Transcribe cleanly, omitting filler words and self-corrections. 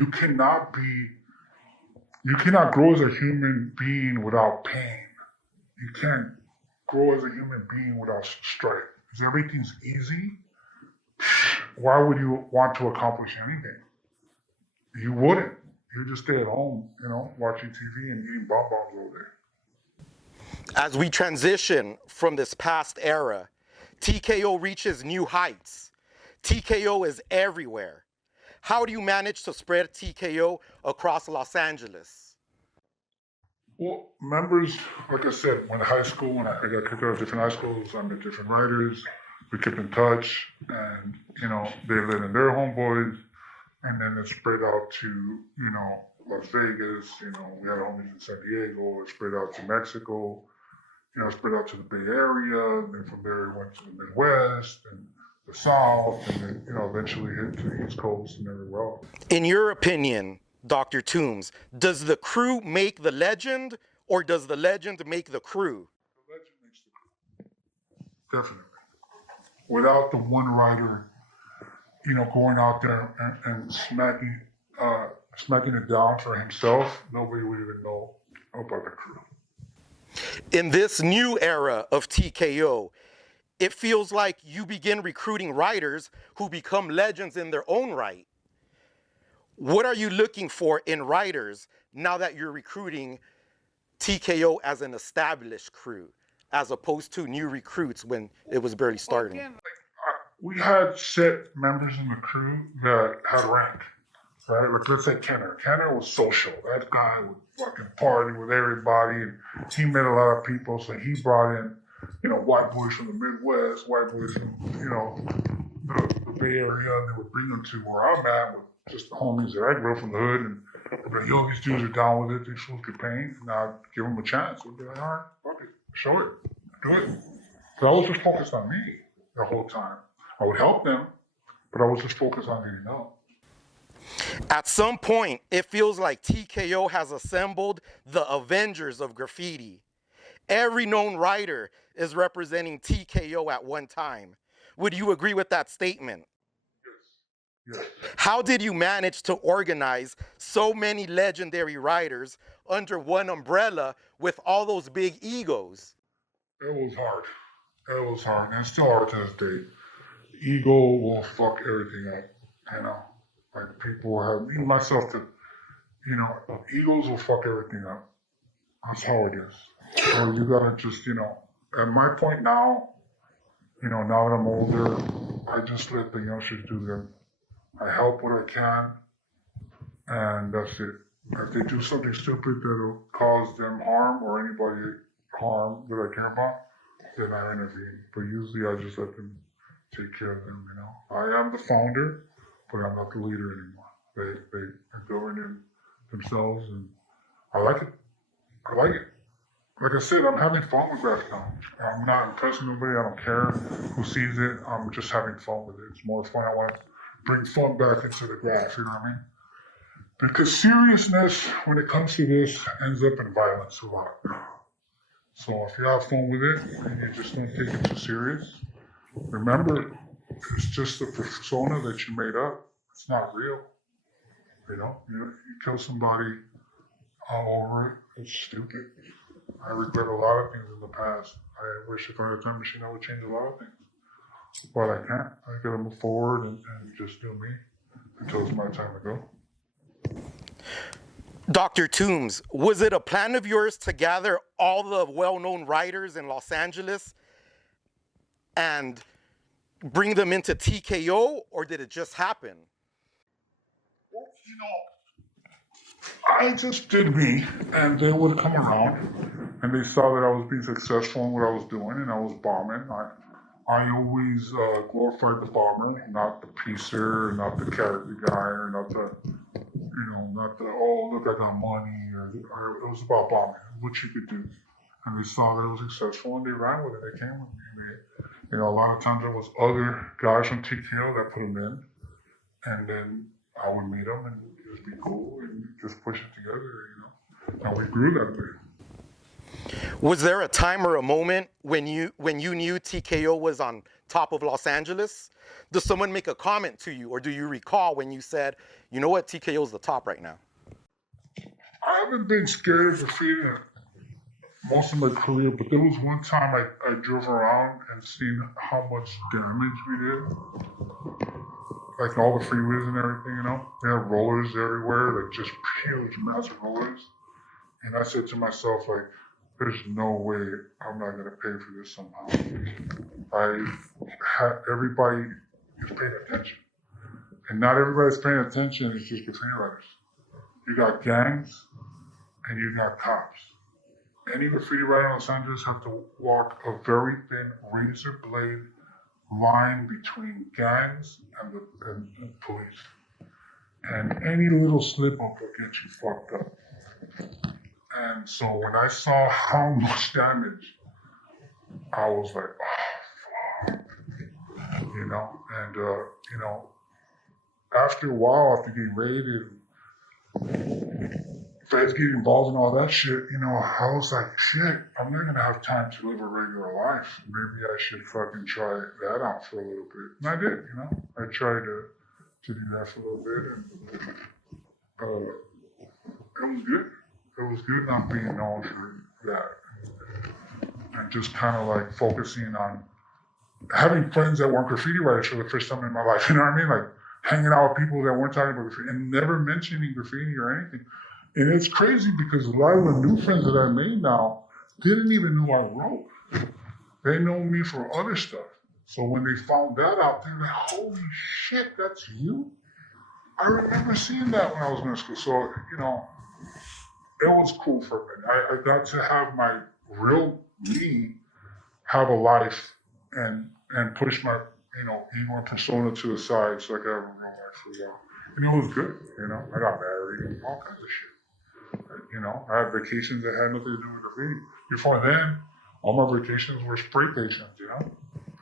you cannot grow as a human being without pain. You can't grow as a human being without strife. If everything's easy, why would you want to accomplish anything? You wouldn't. You just stay at home, watching TV and eating bonbons all day. As we transition from this past era, TKO reaches new heights. TKO is everywhere. How do you manage to spread TKO across Los Angeles? Well, members, like I said, when I got kicked out of different high schools, I met different writers. We kept in touch, and they lived in their homeboys, and then it spread out to Las Vegas. We had homies in San Diego. It spread out to Mexico. It spread out to the Bay Area, and then from there it went to the Midwest and the South, and then eventually hit to the East Coast and everywhere else. In your opinion, Dr. Toombs, does the crew make the legend, or does the legend make the crew? The legend makes the crew. Definitely. Without the one writer, going out there and smacking it down for himself, nobody would even know about the crew. In this new era of TKO, it feels like you begin recruiting writers who become legends in their own right. What are you looking for in writers now that you're recruiting TKO as an established crew, as opposed to new recruits when it was barely starting? We had set members in the crew that had rank, right? Like, let's say Kenner. Kenner was social. That guy would fucking party with everybody, and he met a lot of people, so he brought in, white boys from the Midwest, white boys from, the Bay Area, and they would bring them to where I'm at with just the homies that I grew up from the hood, and they'd be like, yo, these dudes are down with it, these fools get paid, and I'd give them a chance. We'd be like, all right, fuck it, show it, do it. So I was just focused on me the whole time. I would help them, but I was just focused on getting out. At some point, it feels like TKO has assembled the Avengers of Graffiti. Every known writer is representing TKO at one time. Would you agree with that statement? Yes. How did you manage to organize so many legendary writers under one umbrella with all those big egos? It was hard. And it's still hard to this day. Ego will fuck everything up, Like people have, even myself, egos will fuck everything up. That's how it is. So you gotta just, at my point now, now that I'm older, I just let the youngsters do them. I help what I can, and that's it. If they do something stupid that'll cause them harm or anybody harm that I care about, then I intervene. But usually I just let them take care of them, I am the founder, but I'm not the leader anymore. They govern themselves, and I like it. Like I said, I'm having fun with GRAFF now. I'm not impressing nobody. I don't care who sees it. I'm just having fun with it. It's more fun. I want to bring fun back into the GRAFF, you know what I mean? Because seriousness, when it comes to this, ends up in violence a lot. So if you have fun with it and you just don't take it too serious, remember, it's just a persona that you made up. It's not real. You kill somebody all over it. It's stupid. I regret a lot of things in the past. I wish if I had a time machine, I would change a lot of things. But I can't. I gotta move forward and just do me until it's my time to go. Dr. Toombs, was it a plan of yours to gather all the well-known writers in Los Angeles and bring them into TKO, or did it just happen? Well, I just did me, and they would come around, and they saw that I was being successful in what I was doing, and I was bombing. I always glorified the bomber, not the piecer, not the character guy, or not the, oh, look, I got money, or it was about bombing, what you could do. And they saw that I was successful, and they ran with it. They came with me. A lot of times there was other guys from TKO that put them in, and then I would meet them and just be cool and just push it together, And we grew that way. Was there a time or a moment when you knew TKO was on top of Los Angeles? Does someone make a comment to you, or do you recall when you said, you know what, TKO is the top right now? I haven't been scared of graffiti most of my career, but there was one time I drove around and seen how much damage we did. Like all the freeways and everything, you know? They have rollers everywhere, like just huge, massive rollers. And I said to myself, like, there's no way I'm not gonna pay for this somehow. Everybody is paying attention. And not everybody's paying attention, it's just graffiti writers. You got gangs and you got cops. Any graffiti writer in Los Angeles have to walk a very thin razor blade line between gangs and police. And any little slip up will get you fucked up. And so when I saw how much damage, I was like, oh, fuck. You know, and, you know, after a while, after getting raided, feds getting involved in all that shit, you know, I was like, shit, I'm not gonna have time to live a regular life. Maybe I should fucking try that out for a little bit. And I did, you know. I tried to do that for a little bit, and it was good. It was good not being known for that. And just kind of like focusing on having friends that weren't graffiti writers for the first time in my life, you know what I mean? Like hanging out with people that weren't talking about graffiti and never mentioning graffiti or anything. And it's crazy because a lot of the new friends that I made now didn't even know I wrote. They know me for other stuff. So when they found that out, they're like, holy shit, that's you? I remember seeing that when I was in school. So, you know, it was cool for me. I got to have my real me have a life and push my, you know, ego and persona to the side so I could have a real life for a while. And it was good, you know. I got married and all kinds of shit. You know, I had vacations that had nothing to do with graffiti. Before then, all my vacations were spray patients, you know.